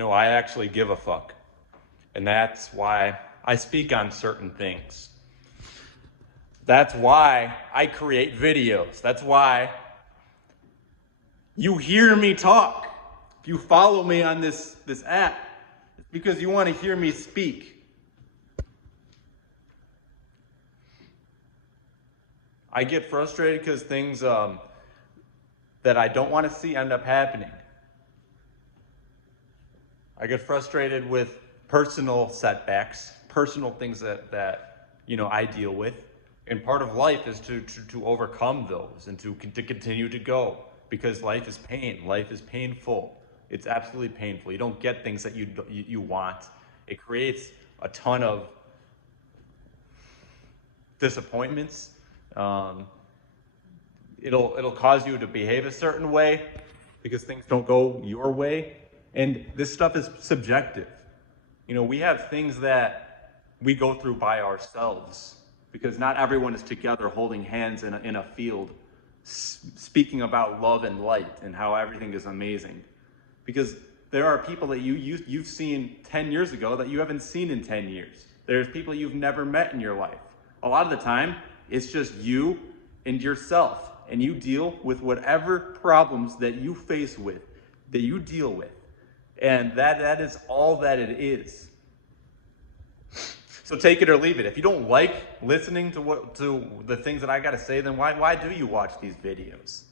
I actually give a fuck. And that's why I speak on certain things. That's why I create videos. That's why you hear me talk. If you follow me on this app, it's because you want to hear me speak. I get frustrated because things that I don't want to see end up happening. I get frustrated with personal setbacks, personal things that I deal with. And part of life is to overcome those and to continue to go, because life is pain. Life is painful. It's absolutely painful. You don't get things that you want. It creates a ton of disappointments. It'll cause you to behave a certain way because things don't go your way. And this stuff is subjective. We have things that we go through by ourselves because not everyone is together holding hands in a field speaking about love and light and how everything is amazing. Because there are people that you've seen 10 years ago that you haven't seen in 10 years. There's people you've never met in your life. A lot of the time, it's just you and yourself, and you deal with whatever problems that you face with, that you deal with. And that is all that it is. So take it or leave it. If you don't like listening to the things that I got to say, then why do you watch these videos?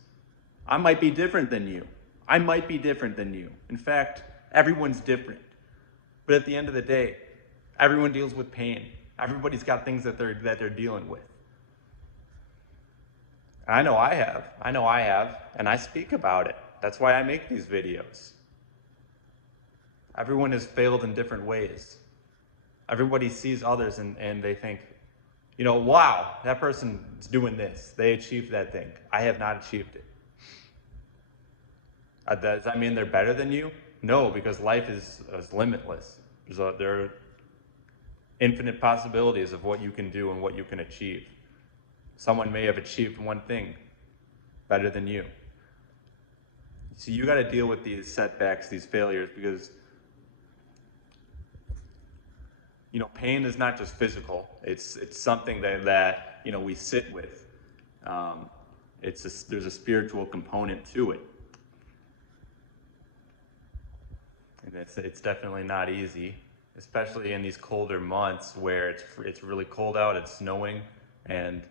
I might be different than you. I might be different than you. In fact, everyone's different. But at the end of the day, everyone deals with pain. Everybody's got things that they're dealing with. I know I have, and I speak about it. That's why I make these videos. Everyone has failed in different ways. Everybody sees others and they think, wow, that person's doing this. They achieved that thing. I have not achieved it. Does that mean they're better than you? No, because life is limitless. There are infinite possibilities of what you can do and what you can achieve. Someone may have achieved one thing better than you. So you got to deal with these setbacks, these failures, because pain is not just physical. It's something that we sit with. There's a spiritual component to it, and it's definitely not easy, especially in these colder months where it's really cold out, it's snowing, and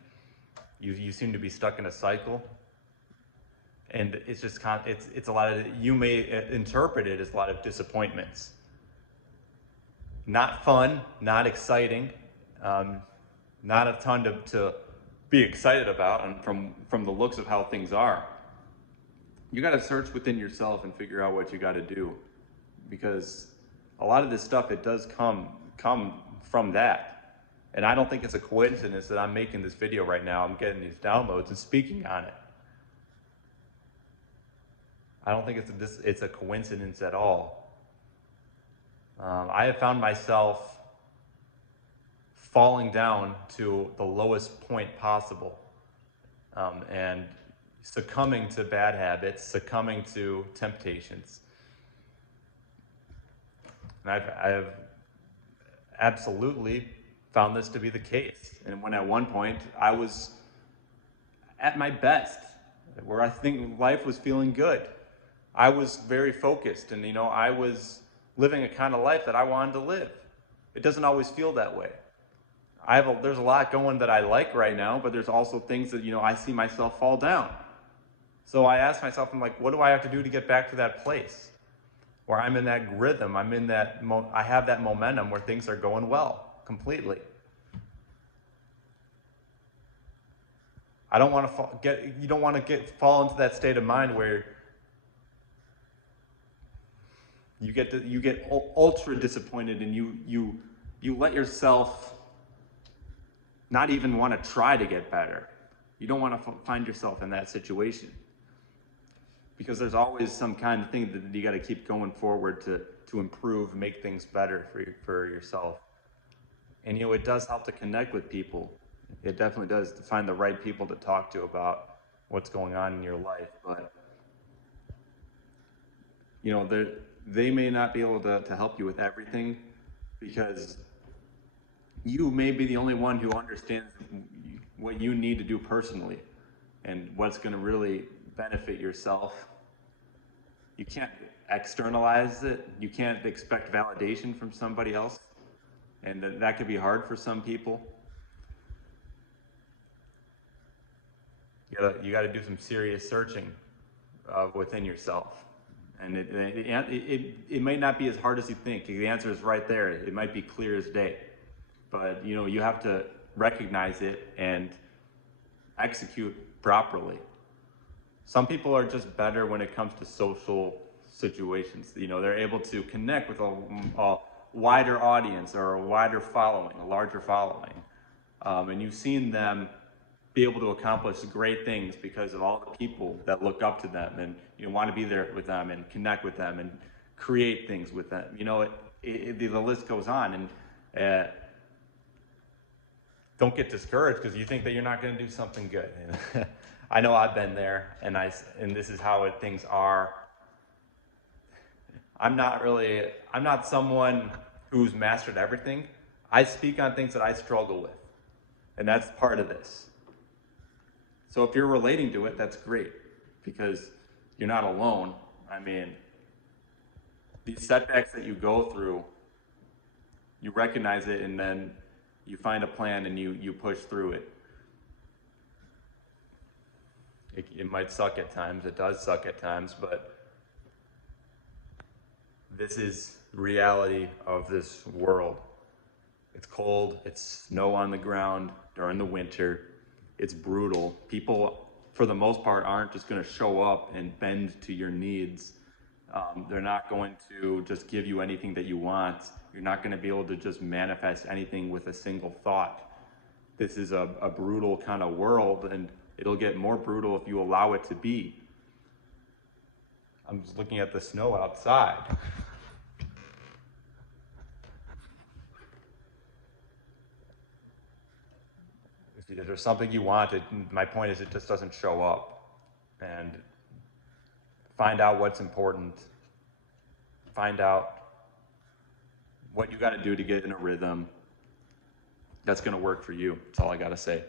you seem to be stuck in a cycle. And it's just it's a lot of, you may interpret it as a lot of disappointments. Not fun, not exciting, not a ton to be excited about, and from the looks of how things are. You got to search within yourself and figure out what you got to do, because a lot of this stuff, it does come from that. And I don't think it's a coincidence that I'm making this video right now. I'm getting these downloads and speaking on it. I don't think it's a coincidence at all. I have found myself falling down to the lowest point possible, and succumbing to bad habits, succumbing to temptations. And I have absolutely found this to be the case. And when at one point I was at my best, where I think life was feeling good, I was very focused, and I was living a kind of life that I wanted to live. It doesn't always feel that way. There's a lot going that I like right now, but there's also things that I see myself fall down. So I ask myself, I'm like, what do I have to do to get back to that place where I'm in that rhythm? I'm in that I have that momentum where things are going well completely. I don't want to fall into that state of mind where you get ultra disappointed, and you let yourself not even want to try to get better. You don't want to find yourself in that situation, because there's always some kind of thing that you got to keep going forward to improve, make things better for yourself. And it does help to connect with people. It definitely does, to find the right people to talk to about what's going on in your life. But they may not be able to help you with everything, because you may be the only one who understands what you need to do personally and what's going to really benefit yourself. You can't externalize it. You can't expect validation from somebody else. And that could be hard for some people. You got to do some serious searching within yourself. And it might not be as hard as you think. The answer is right there. It might be clear as day. But you have to recognize it and execute properly. Some people are just better when it comes to social situations. They're able to connect with a wider audience or a wider following, a larger following. And you've seen them be able to accomplish great things because of all the people that look up to them and want to be there with them and connect with them and create things with them. The list goes on. And don't get discouraged because you think that you're not going to do something good. I know I've been there, and this is how things are. I'm not someone who's mastered everything. I speak on things that I struggle with, and that's part of this. So if you're relating to it, that's great, because you're not alone. I mean, these setbacks that you go through, you recognize it, and then you find a plan and you push through it. It might suck at times. It does suck at times, but this is reality of this world. It's cold. It's snow on the ground during the winter. It's brutal. People, for the most part, aren't just going to show up and bend to your needs. They're not going to just give you anything that you want. You're not going to be able to just manifest anything with a single thought. This is a brutal kind of world, and it'll get more brutal if you allow it to be. I'm just looking at the snow outside. If there's something you want, my point is it just doesn't show up. And find out what's important. Find out what you got to do to get in a rhythm that's going to work for you. That's all I got to say.